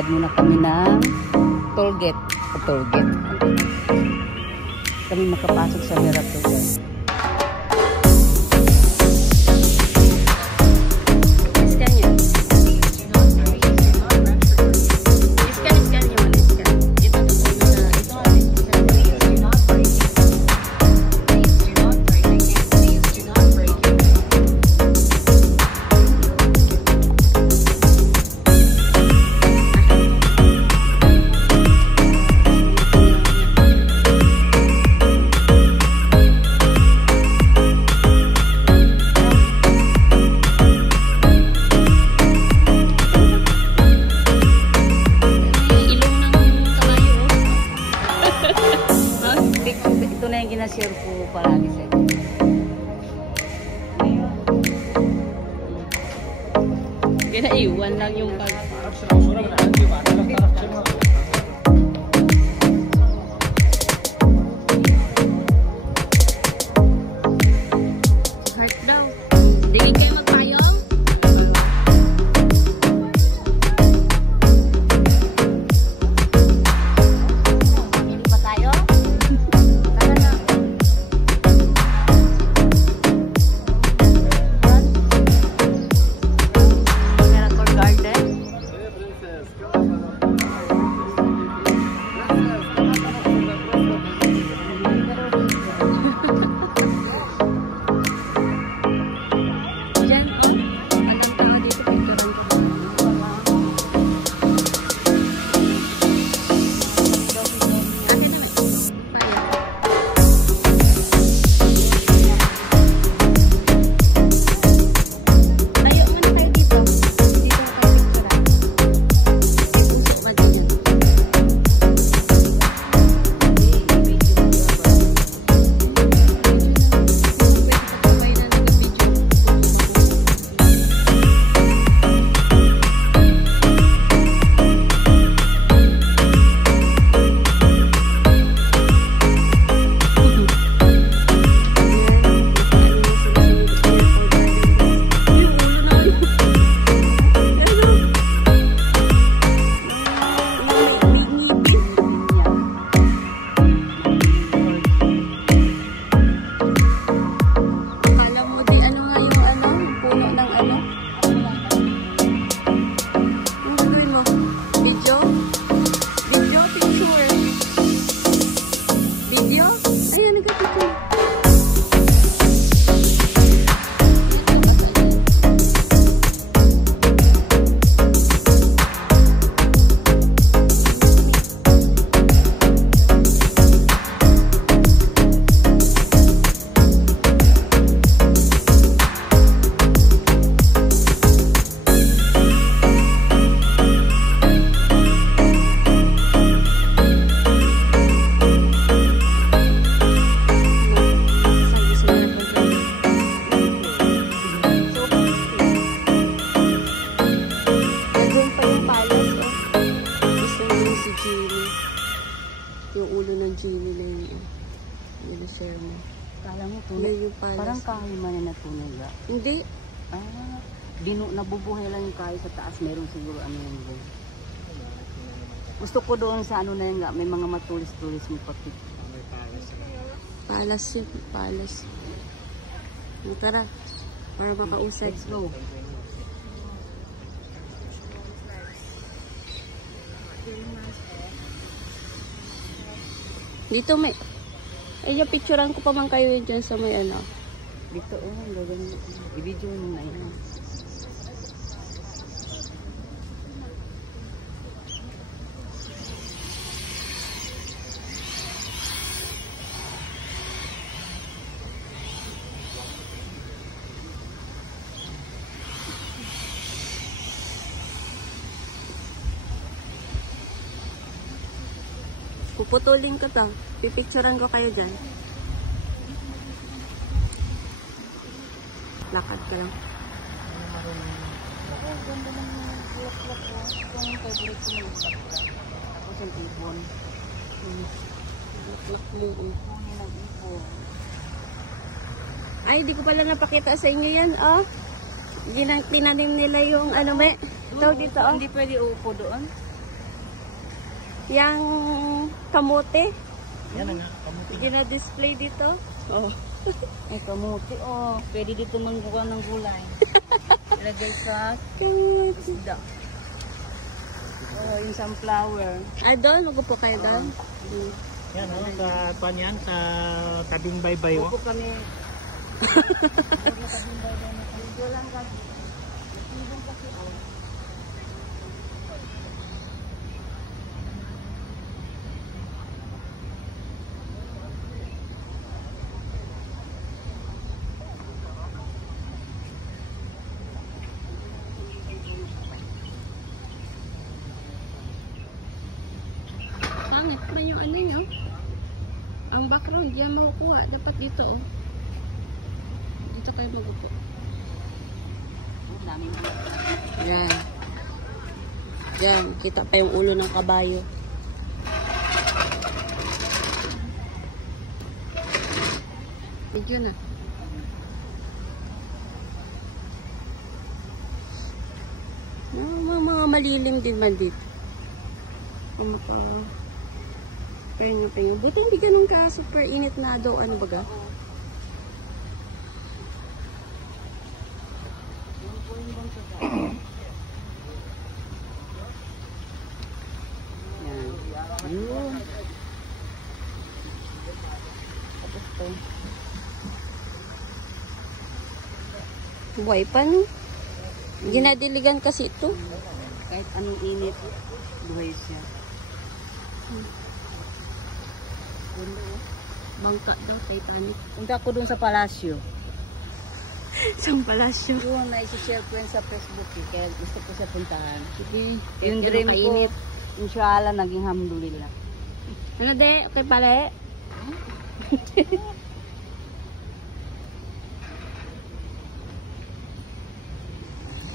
Magbabayad muna kami ng toll gate. Kami makapasok sa Miracle guys. Ito na yung ginashare ko palagi sa inyo. Ginaiwan lang yung pag... Heart daw. Dili kayo magpayong? Yung ulo ng genie na yun. Yun na share mo. Kala mo tunay. Parang kahoy man na tunay ba? Hindi. Nabubuhay lang yung kahoy sa taas. Meron siguro ano yung doon. Gusto ko doon sa ano na yun nga. May mga matulis-tulis mo pati. May palas yun. Palas. Tara. Para makausap. Let's go. Dito may... yung picturean ko pa man kayo dyan sa may ano. Dito, gagawin. I-video mo na yun. Puputulin ko to. Pipicturean ko kayo dyan. Lakad ka lang. Ganda ng bulak-bulak ko. Yung favorite ko yung bulak-bulak. Tapos yung ibon. Bulak mo. Kunin ang ibon. Ay, di ko pala napakita sa inyo yan, oh. Tinanim nila yung ano, may. Ito dito, oh. Hindi pwede uupo doon? Yang kamote. Yan na nga, kamuti. Gina-display dito. Oh. Kamuti. Oh, pwede dito manggugan ng gulay. Ilagay sa Kamote. isda. Oh, yung sunflower. Ah, doon? Mag-upo kayo doon? Yan o, sa panyan, sa tabing baybay o. Upo kami. Dito lang kasi. Ibang kasi. Pangit pa yung ano nyo. Ang background, diyan makukuha. Dapat dito, oh. Dito kayo mag-upo. Daming Yan. Yan. Kita pa yung ulo ng kabayo. Medyo na. Mga malilim din man dito. Maka penyo. Butong di ganun ka super init na daw ano baga. Yan. Yun. Tapos to. Buhay pa no. Ginadiligan kasi ito. Kahit anong init, buhay siya. Ganda, oh. Bangka daw, Titanic. Punta ako dun sa palasyo. Isang palasyo. Yun, naisishare ko yun sa Facebook eh. Kaya gusto ko siya puntahan. Sige. Yung dream ko, inshallah, naging hamdulillah. Ano de? Okay pala eh.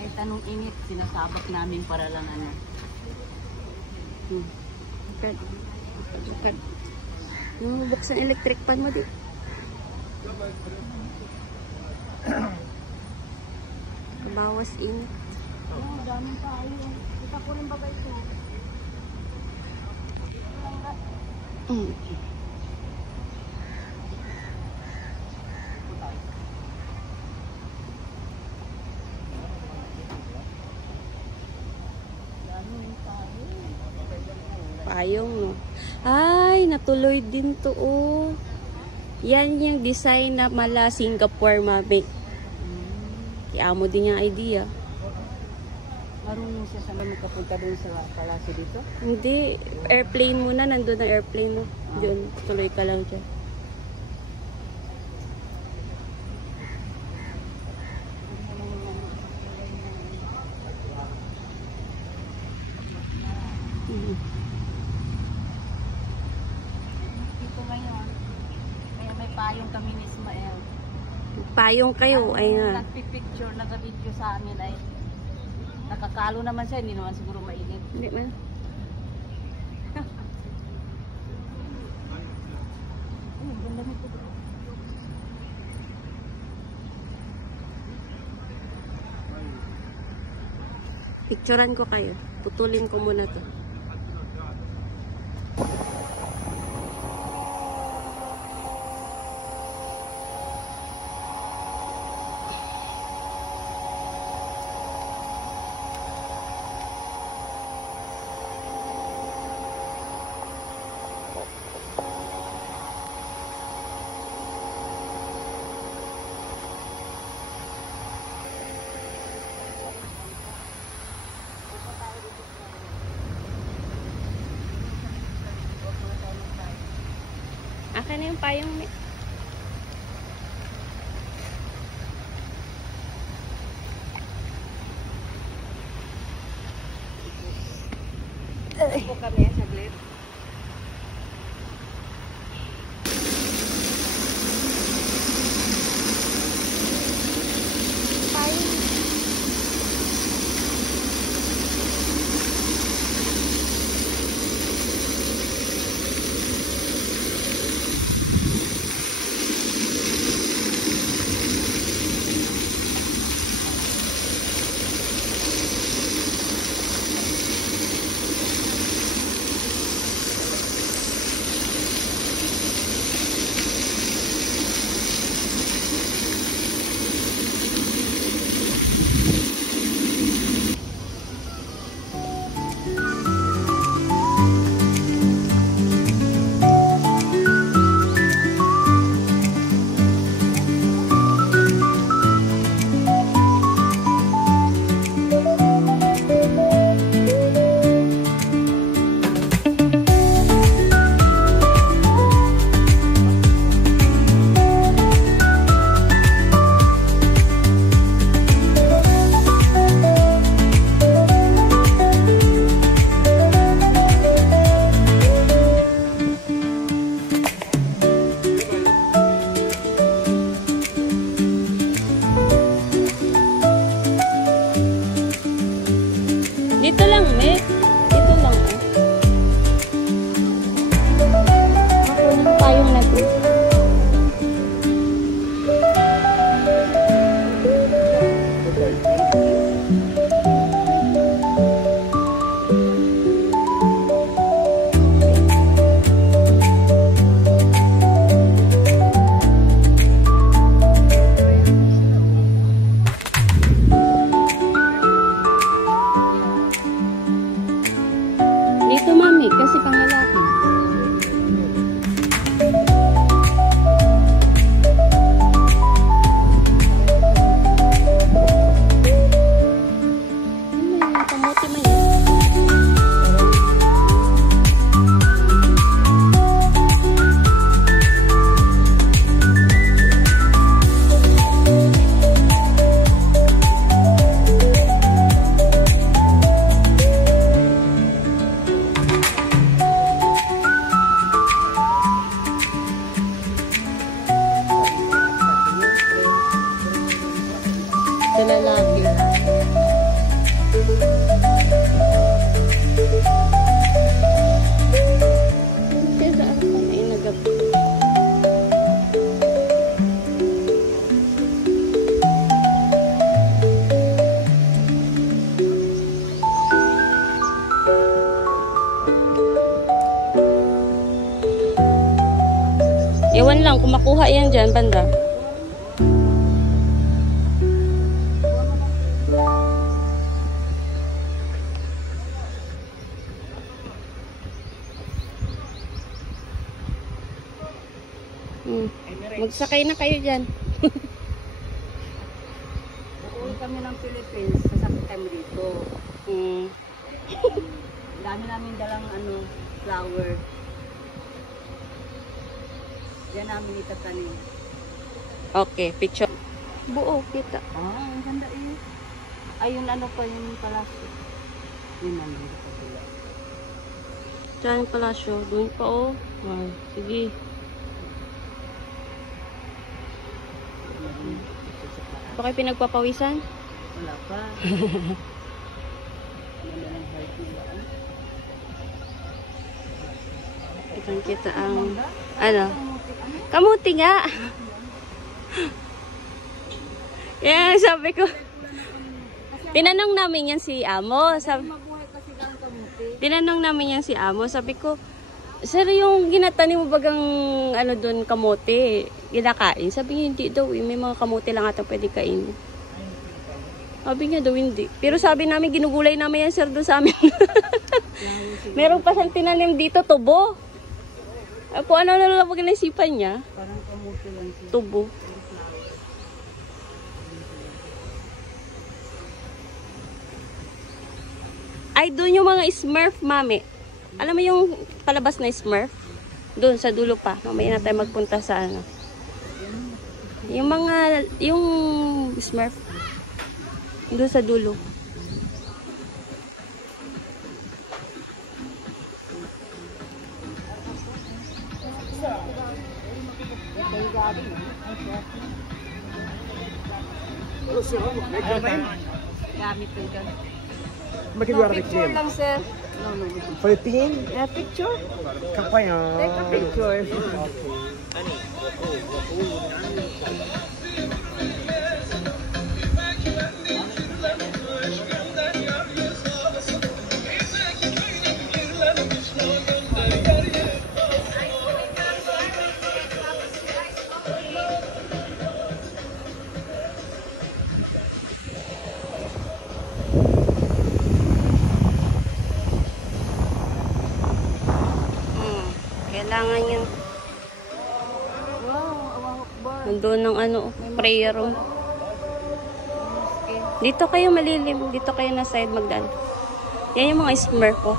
Kahit anong init, sinasabak namin para lang ano. Bukad. Bukad. Yung buksan electric pan mo di. Kabawas init. Oh, daming tayo. Kita ko rin bagay ito. Mm. Payong, no? Ay, natuloy din to, oh. Yan yung design na mala Singapore, mami. Kaya mo din yung idea. Marunong siya sa magkapunta dun sa palasyo dito. Hindi, airplane muna. Nandun ang airplane mo. Yun, tuloy ka lang dyan. Dito ngayon, kaya may payong kami ni Ismael. Payong kayo, ay nga. Nagpipicture, nag-video sa amin ay nakakalo naman siya, hindi naman siguro mainit. Hindi man. Ganda nito. Picturean ko kayo. Putulin ko muna to. Akin na yung payong. Upo kami, saglit. Payong. Ewan lang, kung makuha yan dyan, banda. Magsakay na kayo dyan. Uuwi kami ng Philippines, sasakit kami dito. Dami namin dalang flower. Diyan namin itatanim. Okay, picture. Buo, kita. Ang ganda eh. Ay, yung pa yung palasyo. Yun namin kapila. Diyan palasyo, doon pa oh. Sige. Pa kayo pinagpapawisan? Wala pa. Ganda ng heart nila. Kitang-kita ang ano? Kamuti nga. Yeah, sabi ko. Tinanong namin yan si Amo. Mabuhay kasi ang kamuti. Tinanong namin yan si Amo. Sabi ko, sir, yung ginatanim mo bagang ano doon kamote, ginakain? Sabi niya, hindi daw. May mga kamote lang ata pwede kain. Sabi niya daw hindi. Pero sabi namin, ginugulay namin yan, sir, doon sa amin. Meron pa siyang tinanim dito, tubo. Po, ano na lang pag naisipan niya? Parang kamuti lang siya. Tubo. Ay, doon yung mga Smurf, mami. Alam mo yung palabas na Smurf? Doon, sa dulo pa. Mamaya na tayo magpunta sa ano. Yung mga, yung Smurf. Doon sa dulo. Gamit po dyan. Magigwara Picture lang, sir. No. Philippine? Yeah, picture. Kapaya. Take a picture. Kailangan yung Wow, awang hukbar. nandun ng ano, prayer room. Dito kayo malilim. Dito kayo na side magdaan. Yan yung mga Smurf ko.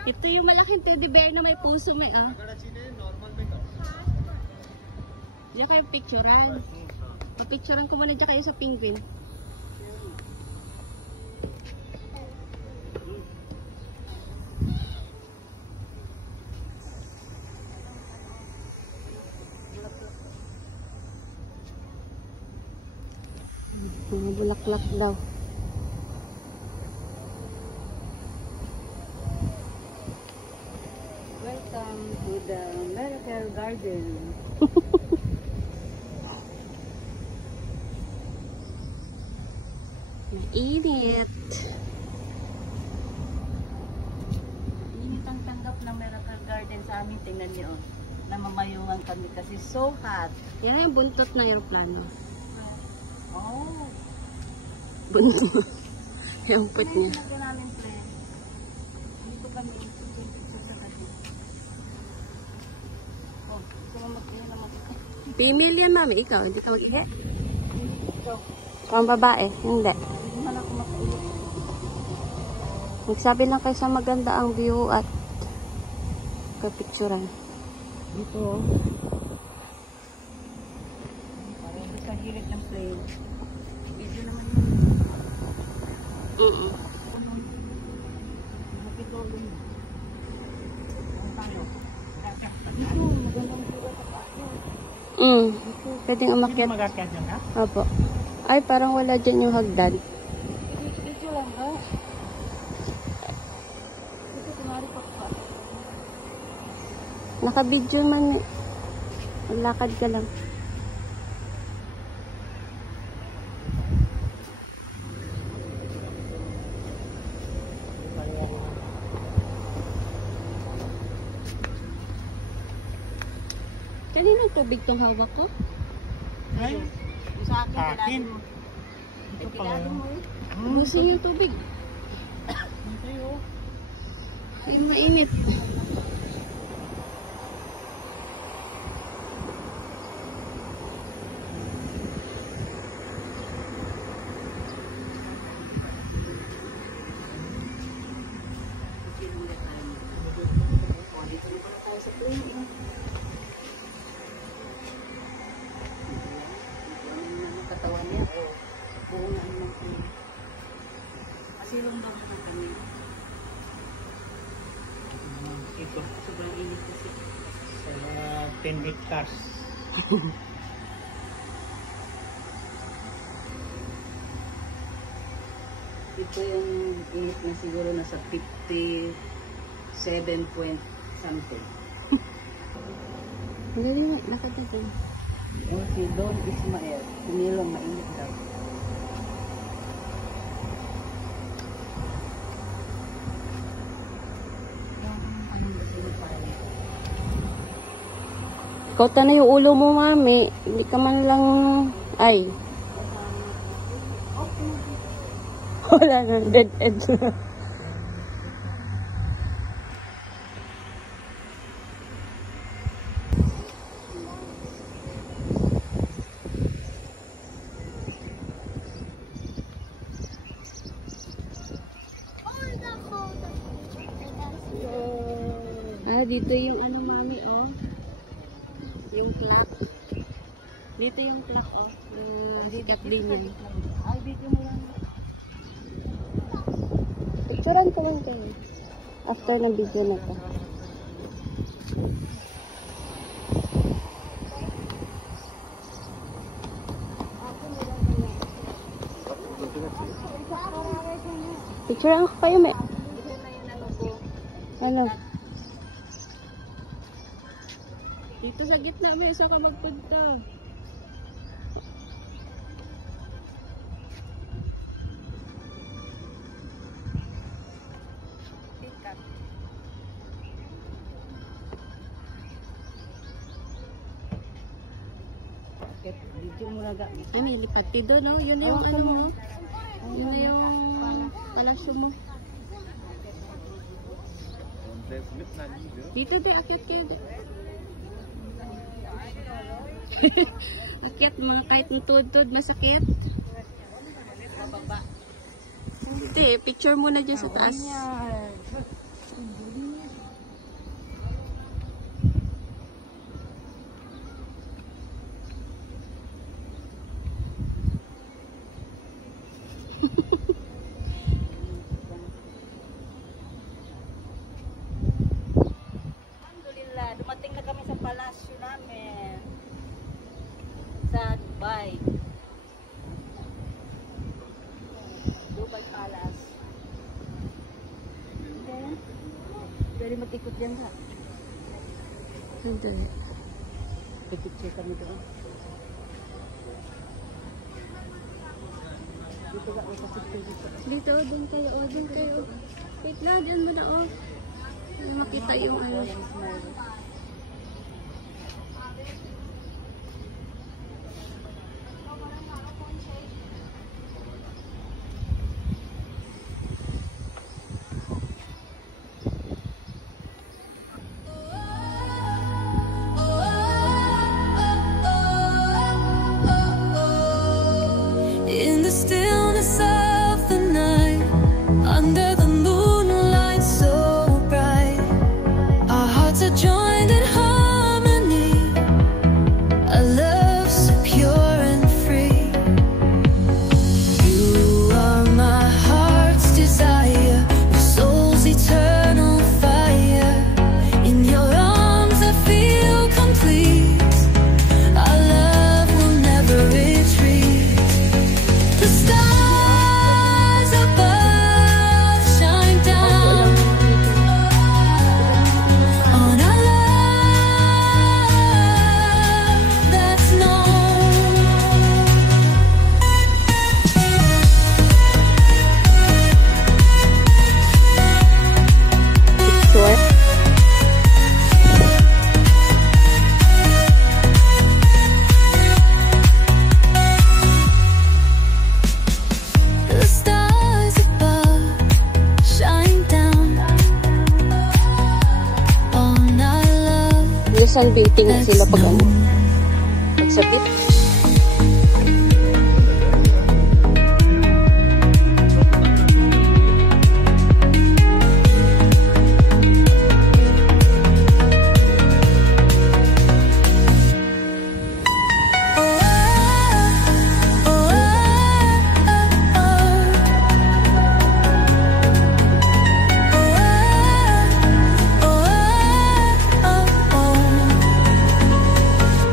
Ito yung malaking teddy bear na may puso may Diyan kayo picturean. Papicturean ko muna dyan kayo sa penguin. Mga bulaklak daw. Welcome to the Miracle Garden. Init. Init ang tanggap ng Miracle Garden sa amin. Tingnan niyo. Namamayungan kami kasi so hot. Yan yung buntot ng aeroplano. Oh. Buntot. Yung put niya. Lagyan namin friend. Dito kami. Picture sa kasi. Oh, sumamat niya naman ito. Female yan, mami. Ikaw, hindi ka mag-ihi? Ito. Ikaw ang babae. Hindi. Hindi man ako makaiyak. Magsabi lang kayo sa maganda ang view at kapicturan. Dito. Parang sa gilid ng plane. Video naman yun. Ito, maganda Pwedeng Hindi umakyat. mag-akyat dyan, ha? Opo. Ay, parang wala dyan yung hagdan. Dito lang ha. Dito kumari pa pa. Naka-video man eh. Lakad ka lang. Kanina tubig tong hawak ko? Ay, Sa sa akin. Ito pala yun. Ubusin yung tubig. Yung mainit. Katawan niya. Oo nga naman po. Asilong daw naman kami. Ito. Sobrang init kasi. Sa 10 hectares. Ito yung init na siguro nasa 57 point something. Dali na, lakad na dyan. Yung si Don Ismael, sinilong mainit daw. Ikaw na yung ulo mo, mami. Hindi ka man lang... Ay. Wala na. Dead end na. Dito yung ano, mami, oh. Yung clock. Dito yung clock, oh. Sikat din yun. Ay, video mo lang. Picturean ko lang kayo. After ng video na to. Picturean ko kayo, may. Ano? Dito sa gitna, may isa ka magpunta. Video mo lang. Inilipad ti doon, no? Yun na yung ano mo. Yun na yung palasyo mo. Dito din, akyat kayo din. Akyat mga kahit tutod masakit. Hindi, picture muna dyan sa taas. Alhamdulillah, dumating na kami sa palasyo namin. Sa Dubai. Dubai Palace. Okay. Pwede mag-ikot yan ha. Hindi. Picture kami doon. Dito ka, Dito, doon kayo, doon kayo. Wait lang, dyan mo na, makita yung ano. In the stillness of the night, under the moonlight so bright, our hearts are joined in harmony, a love so pure and free. You are my heart's desire, my soul's eternal fire. In your arms I feel complete. Our sunbathing na sila pag ano. Pagsapit.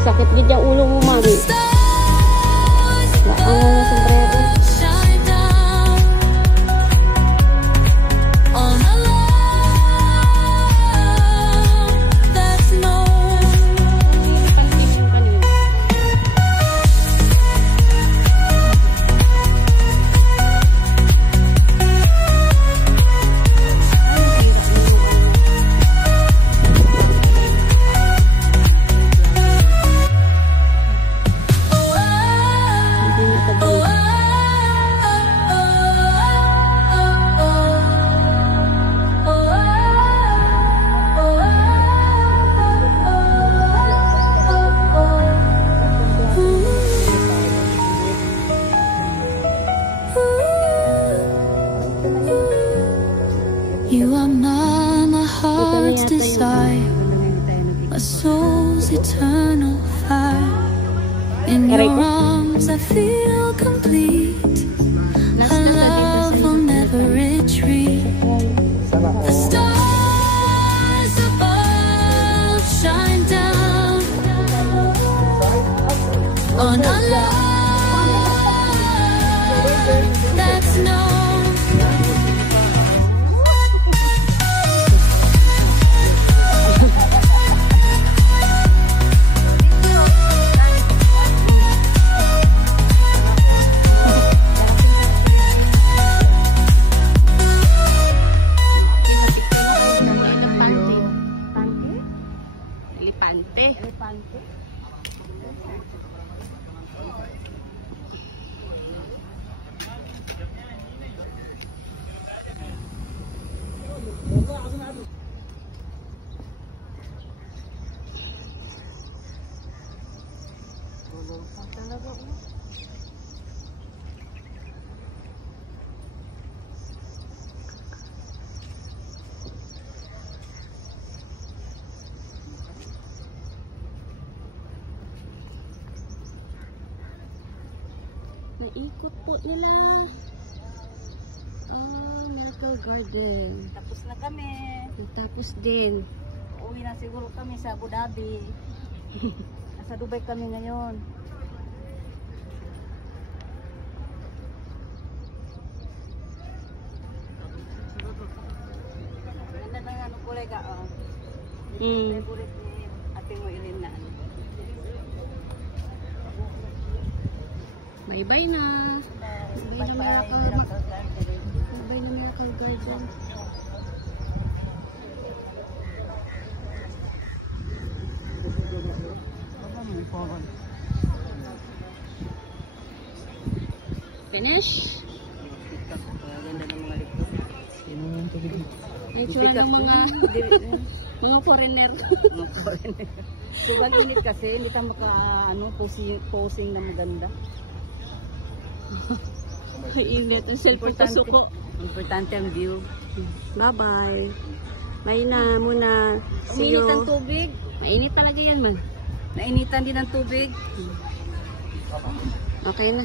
Sakit din yung ulo mo, mami. Ano na sombrero? Shine down on a love that's known. You are my heart's desire, my soul's eternal fire. In your arms I feel complete. A love will never retreat. The stars above shine down on a love that's known. Elepante. Naikot po nila. Oh, Miracle Garden. Tapos na kami. Tapos din. Uwi na siguro kami sa Abu Dhabi. Nasa Dubai kami ngayon. Ganda ng ano kolega, oh. Favorite ni ate mo Ilin na ano. Bye-bye na. Bye-bye na Miracle. Bye-bye na Miracle Garden. Finish? Ganda ng mga lipto. Ang tsura ng mga foreigner. Mga foreigner. Sobrang init kasi, hindi tayo maka posing na maganda. Init. Ang cellphone ko suko. Importante ang view. Bye-bye. Bye na muna. See you. Mainit ang tubig. Mainit talaga yan man. Nainitan din ang tubig. Okay na.